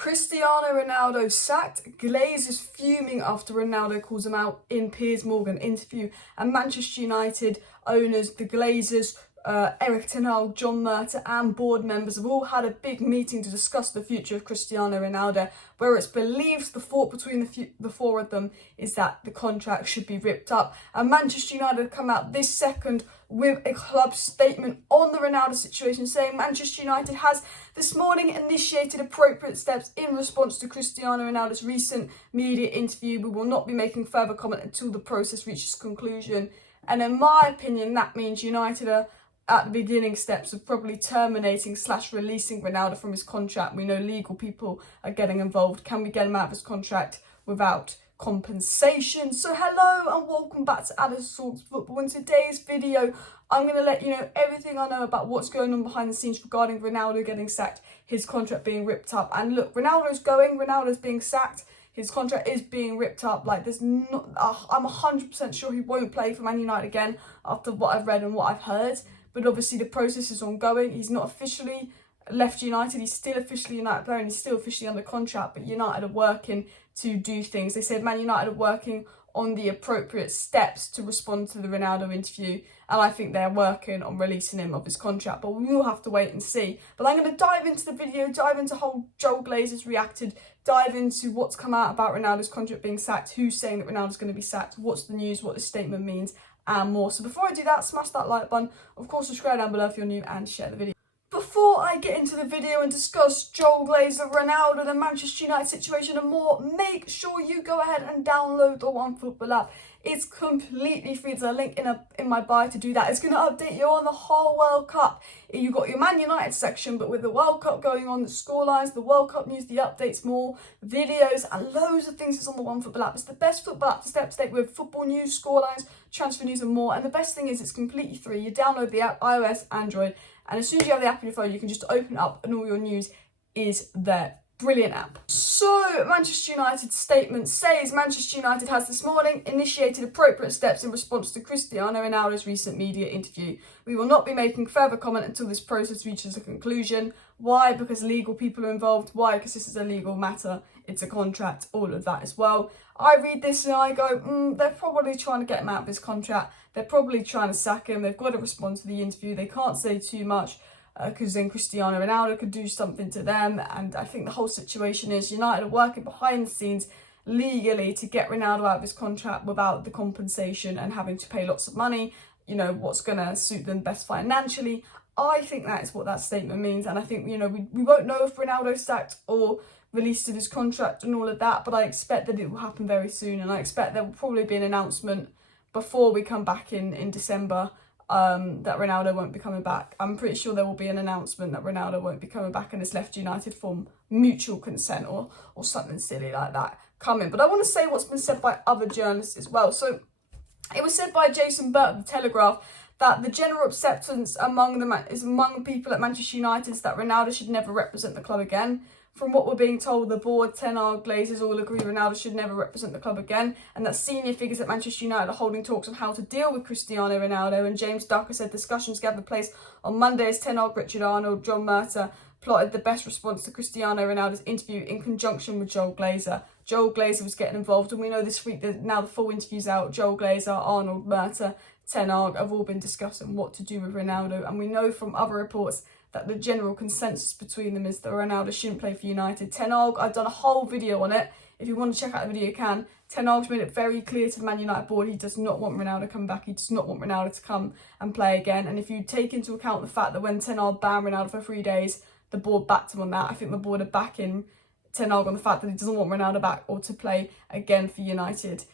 Cristiano Ronaldo sacked, Glazers fuming after Ronaldo calls him out in Piers Morgan Interview, and Manchester United owners, the Glazers, Erik Ten Hag, John Murta and board members have all had a big meeting to discuss the future of Cristiano Ronaldo, where it's believed the thought between the four of them is that the contract should be ripped up. And Manchester United have come out this second with a club statement on the Ronaldo situation, saying Manchester United has this morning initiated appropriate steps in response to Cristiano Ronaldo's recent media interview. We will not be making further comment until the process reaches conclusion. And in my opinion, that means United are at the beginning steps of probably terminating / releasing Ronaldo from his contract. We know legal people are getting involved. Can we get him out of his contract without compensation? So hello and welcome back to Alice Talks Football. In today's video, I'm going to let you know everything I know about what's going on behind the scenes regarding Ronaldo getting sacked, his contract being ripped up. And look, Ronaldo's being sacked. His contract is being ripped up. Like, there's not, I'm 100% sure he won't play for Man United again after what I've read and what I've heard. But obviously the process is ongoing. He's not officially left United. He's still officially a United player and he's still officially under contract. But United are working to do things. They said Man United are working on the appropriate steps to respond to the Ronaldo interview. And I think they're working on releasing him of his contract. But we will have to wait and see. But I'm going to dive into the video, dive into how Joel Glazers reacted, dive into what's come out about Ronaldo's contract being sacked, who's saying that Ronaldo's going to be sacked, what's the news, what the statement means, and more. So before I do that, smash that like button, of course subscribe down below if you're new, and share the video. Before I get into the video and discuss Joel Glazer, Ronaldo, the Manchester United situation and more, make sure you go ahead and download the OneFootball app. It's completely free. There's a link in my bio to do that. It's going to update you on the whole World Cup. You've got your Man United section, but with the World Cup going on, the scorelines, the World Cup news, the updates, more videos, and loads of things is on the OneFootball app. It's the best football app to stay up to date with football news, scorelines, transfer news, and more. And the best thing is it's completely free. You download the app, iOS, Android, and as soon as you have the app on your phone, you can just open it up and all your news is there. Brilliant app. So, Manchester United's statement says Manchester United has this morning initiated appropriate steps in response to Cristiano Ronaldo's recent media interview. We will not be making further comment until this process reaches a conclusion. Why? Because legal people are involved. Why? Because this is a legal matter. It's a contract. All of that as well. I read this and I go, they're probably trying to get him out of his contract. They're probably trying to sack him. They've got to respond to the interview. They can't say too much, because then Cristiano Ronaldo could do something to them. And I think the whole situation is United are working behind the scenes legally to get Ronaldo out of his contract without the compensation and having to pay lots of money, you know, what's going to suit them best financially. I think that is what that statement means. And I think, you know, we won't know if Ronaldo's sacked or released of his contract and all of that, but I expect that it will happen very soon. And I expect there will probably be an announcement before we come back in December that Ronaldo won't be coming back. I'm pretty sure there will be an announcement that Ronaldo won't be coming back and has left United for mutual consent or something silly like that coming. But I want to say what's been said by other journalists as well. So it was said by Jason Burt of The Telegraph that the general acceptance among people at Manchester United is that Ronaldo should never represent the club again. From what we're being told, the board, Ten Hag, Glazers all agree Ronaldo should never represent the club again, and that senior figures at Manchester United are holding talks on how to deal with Cristiano Ronaldo. And James Ducker said discussions gathered place on Monday as Ten Hag, Richard Arnold, John Murta plotted the best response to Cristiano Ronaldo's interview in conjunction with Joel Glazer. Joel Glazer was getting involved, and we know this week that now the full interview's out. Joel Glazer, Arnold, Murta, Ten Hag have all been discussing what to do with Ronaldo, and we know from other reports that the general consensus between them is that Ronaldo shouldn't play for United. Ten Hag, I've done a whole video on it. If you want to check out the video, you can. Ten Hag's made it very clear to the Man United board he does not want Ronaldo coming back. He does not want Ronaldo to come and play again. And if you take into account the fact that when Ten Hag banned Ronaldo for 3 days, the board backed him on that. I think the board are backing Ten Hag on the fact that he doesn't want Ronaldo back or to play again for United.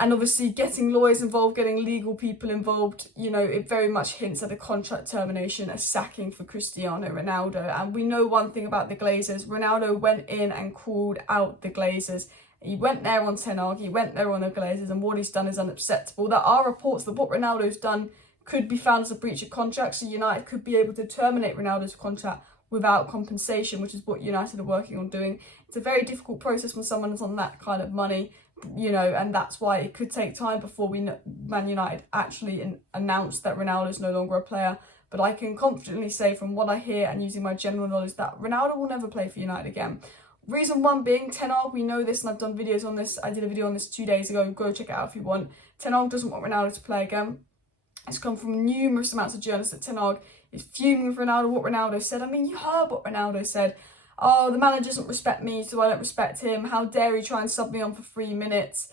And obviously getting lawyers involved, getting legal people involved, you know, it very much hints at a contract termination, a sacking for Cristiano Ronaldo. And we know one thing about the Glazers. Ronaldo went in and called out the Glazers. He went there on Ten Hag, he went there on the Glazers, and what he's done is unacceptable. There are reports that what Ronaldo's done could be found as a breach of contract, so United could be able to terminate Ronaldo's contract without compensation, which is what United are working on doing. It's a very difficult process when someone is on that kind of money, you know, and that's why it could take time before Man United actually announce that Ronaldo is no longer a player. But I can confidently say from what I hear and using my general knowledge that Ronaldo will never play for United again. Reason one being, Ten Hag, we know this and I've done videos on this. I did a video on this 2 days ago. Go check it out if you want. Ten Hag doesn't want Ronaldo to play again. It's come from numerous amounts of journalists that Ten Hag is fuming with Ronaldo, what Ronaldo said. I mean, you heard what Ronaldo said. Oh, the manager doesn't respect me, so I don't respect him. How dare he try and sub me on for 3 minutes?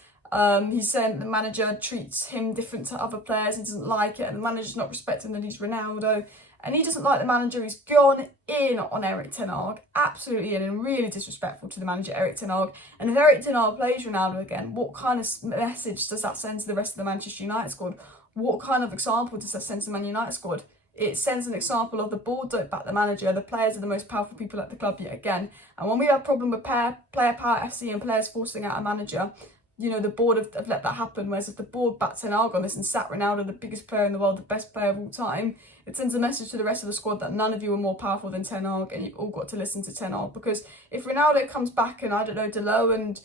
He's saying the manager treats him different to other players. He doesn't like it, and the manager's not respecting that he's Ronaldo. And he doesn't like the manager. He's gone in on Erik Ten Hag, absolutely in, and really disrespectful to the manager, Erik Ten Hag. And if Erik Ten Hag plays Ronaldo again, what kind of message does that send to the rest of the Manchester United squad? What kind of example does that send to the Man United squad? It sends an example of the board don't back the manager. The players are the most powerful people at the club yet again. And when we have a problem with player power FC and players forcing out a manager, you know, the board have let that happen. Whereas if the board backed Ten Hag on this and sat Ronaldo, the biggest player in the world, the best player of all time, it sends a message to the rest of the squad that none of you are more powerful than Ten Hag, and you've all got to listen to Ten Hag. Because if Ronaldo comes back and, I don't know, Delo and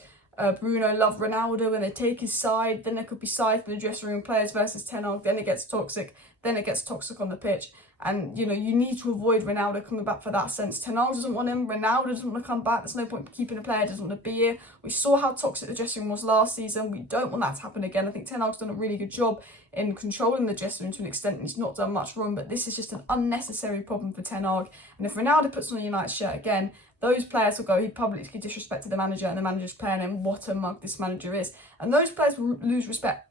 Bruno love Ronaldo and they take his side, then there could be sides in the dressing room, players versus Ten Hag, then it gets toxic on the pitch. And, you know, you need to avoid Ronaldo coming back for that sense. Ten Hag doesn't want him, Ronaldo doesn't want to come back, there's no point keeping a player, doesn't want to be here. We saw how toxic the dressing room was last season, we don't want that to happen again. I think Ten Hag's done a really good job in controlling the dressing room to an extent, and he's not done much wrong, but this is just an unnecessary problem for Ten Hag. And if Ronaldo puts on a United shirt again, those players will go, he publicly disrespected the manager, and the manager's playing him, what a mug this manager is. And those players will lose respect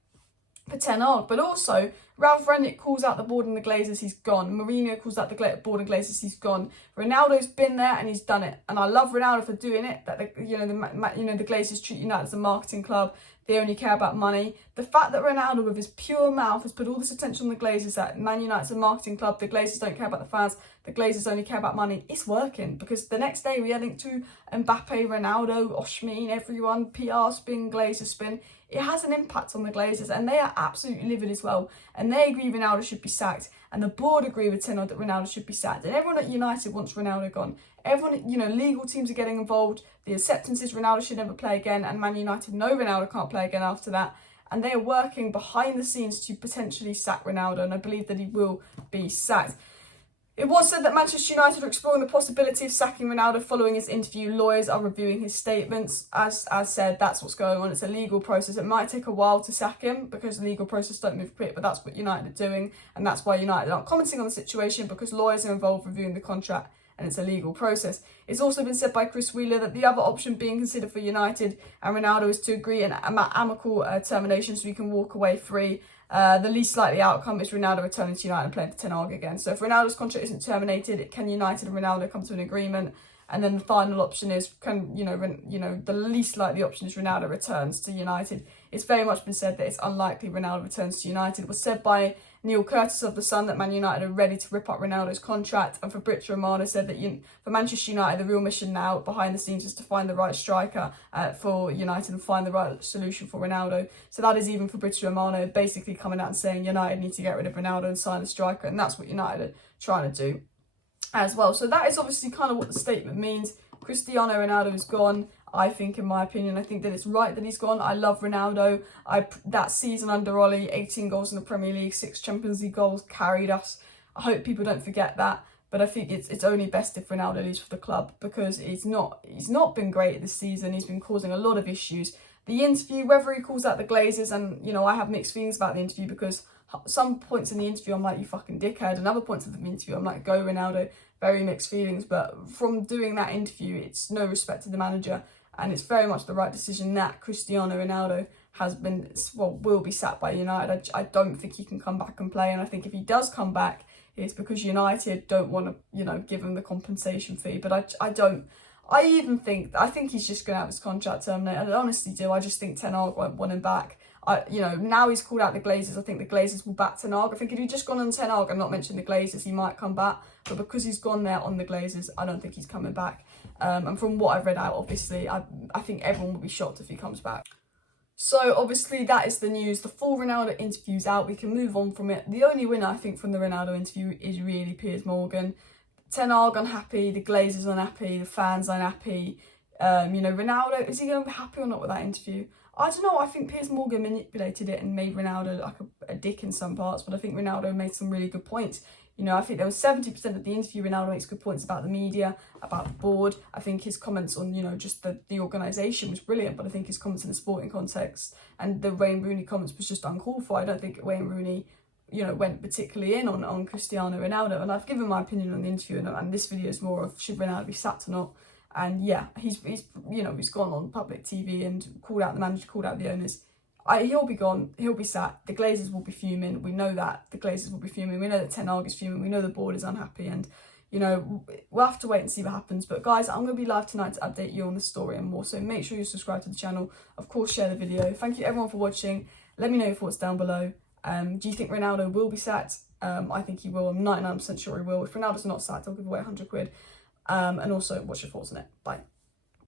for Ten Hag. But also, Ralph Rangnick calls out the board and the Glazers, he's gone. Mourinho calls out the board and Glazers, he's gone. Ronaldo's been there and he's done it. And I love Ronaldo for doing it, that the Glazers treat United as a marketing club. They only care about money. The fact that Ronaldo, with his pure mouth, has put all this attention on the Glazers, that Man United's a marketing club, the Glazers don't care about the fans, the Glazers only care about money, it's working. Because the next day we are linked to Mbappe, Ronaldo, Osimhen, everyone, PR spin, Glazer spin. It has an impact on the Glazers, and they are absolutely livid as well. And they agree Ronaldo should be sacked, and the board agree with Ten Hag that Ronaldo should be sacked. And everyone at United wants Ronaldo gone. Everyone, legal teams are getting involved. The acceptance is Ronaldo should never play again, and Man United know Ronaldo can't play again after that. And they are working behind the scenes to potentially sack Ronaldo, and I believe that he will be sacked. It was said that Manchester United are exploring the possibility of sacking Ronaldo following his interview. Lawyers are reviewing his statements. As said, that's what's going on. It's a legal process. It might take a while to sack him because the legal process don't move quick, but that's what United are doing, and that's why United aren't commenting on the situation, because lawyers are involved reviewing the contract and it's a legal process. It's also been said by Chris Wheeler that the other option being considered for United and Ronaldo is to agree an amicable termination so he can walk away free. The least likely outcome is Ronaldo returning to United and playing for Ten Hag again. So if Ronaldo's contract isn't terminated, can United and Ronaldo come to an agreement? And then the final option is, the least likely option is Ronaldo returns to United. It's very much been said that it's unlikely Ronaldo returns to United. It was said by Neil Curtis of The Sun that Man United are ready to rip up Ronaldo's contract. And Fabrizio Romano said that for Manchester United, the real mission now behind the scenes is to find the right striker for United and find the right solution for Ronaldo. So that is even Fabrizio Romano basically coming out and saying United need to get rid of Ronaldo and sign a striker. And that's what United are trying to do as well. So that is obviously kind of what the statement means. Cristiano Ronaldo is gone. I think, in my opinion, I think that it's right that he's gone. I love Ronaldo. That season under Oli, 18 goals in the Premier League, 6 Champions League goals, carried us. I hope people don't forget that. But I think it's only best if Ronaldo leaves for the club, because he's not been great this season. He's been causing a lot of issues. The interview, whether he calls out the Glazers, and I have mixed feelings about the interview, because some points in the interview I'm like, you fucking dickhead, and other points of the interview I'm like, go Ronaldo. Very mixed feelings. But from doing that interview, it's no respect to the manager, and it's very much the right decision that Cristiano Ronaldo will be sacked by United. I don't think he can come back and play, and I think if he does come back, it's because United don't want to, give him the compensation fee. But I think he's just going to have his contract terminated. I honestly do. I just think Ten Hag won't want him back. Now he's called out the Glazers, I think the Glazers will back Ten Hag. I think if he'd just gone on Ten Hag and not mentioned the Glazers, he might come back. But because he's gone there on the Glazers, I don't think he's coming back. And from what I've read out, obviously, I think everyone will be shocked if he comes back. So obviously that is the news. The full Ronaldo interview's out. We can move on from it. The only winner, I think, from the Ronaldo interview is really Piers Morgan. Ten Hag unhappy, the Glazers unhappy, the fans unhappy. Ronaldo, is he going to be happy or not with that interview? I don't know. I think Piers Morgan manipulated it and made Ronaldo like a dick in some parts, but I think Ronaldo made some really good points. You know, I think there was 70% of the interview, Ronaldo makes good points about the media, about the board. I think his comments on, you know, just the organisation was brilliant, but I think his comments in the sporting context and the Wayne Rooney comments was just uncalled for. I don't think Wayne Rooney, you know, went particularly in on Cristiano Ronaldo. And I've given my opinion on the interview, and this video is more of should Ronaldo be sacked or not. And yeah, he's you know, he's gone on public TV and called out the manager, called out the owners. He'll be gone, he'll be sacked, the Glazers will be fuming, we know that, the Glazers will be fuming, we know that Ten Hag is fuming, we know the board is unhappy, and, you know, we'll have to wait and see what happens. But guys, I'm going to be live tonight to update you on the story and more, so make sure you subscribe to the channel, of course share the video. Thank you everyone for watching, let me know your thoughts down below. Do you think Ronaldo will be sacked? I think he will, I'm 99% sure he will. If Ronaldo's not sacked, I'll give away 100 quid. And also, what's your thoughts on it? Bye.